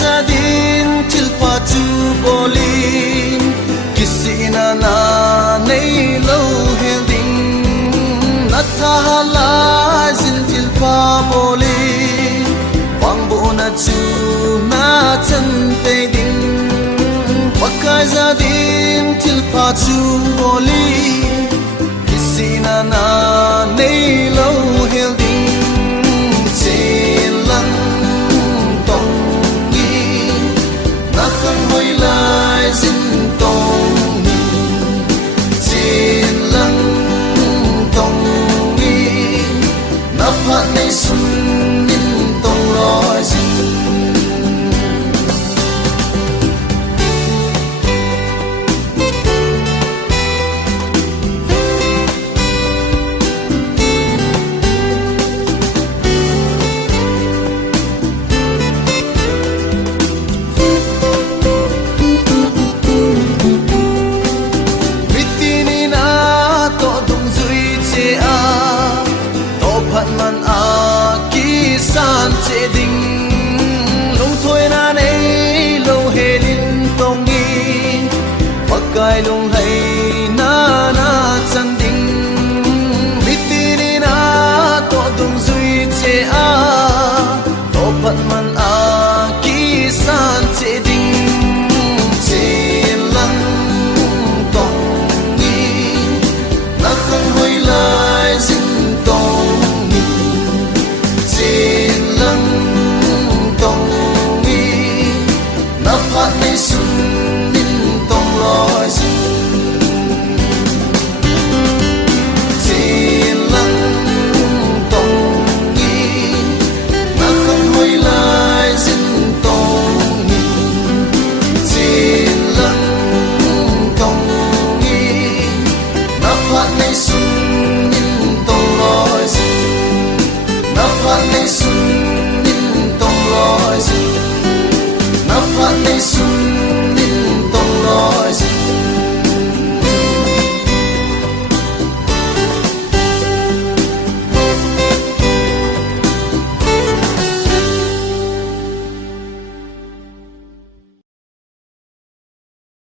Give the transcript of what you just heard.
za din til pa tu bolin kisina na nei lo hel ding na tha la zin til pa bolin wang bo na chu na chan te ding pakai za din til pa tu bolin kisina na nei lo hel ding nay xuân in tông lối Vitini na to dung zui che a to phan man san che ding lung thôi na nei lo he lin tong ni pakai lung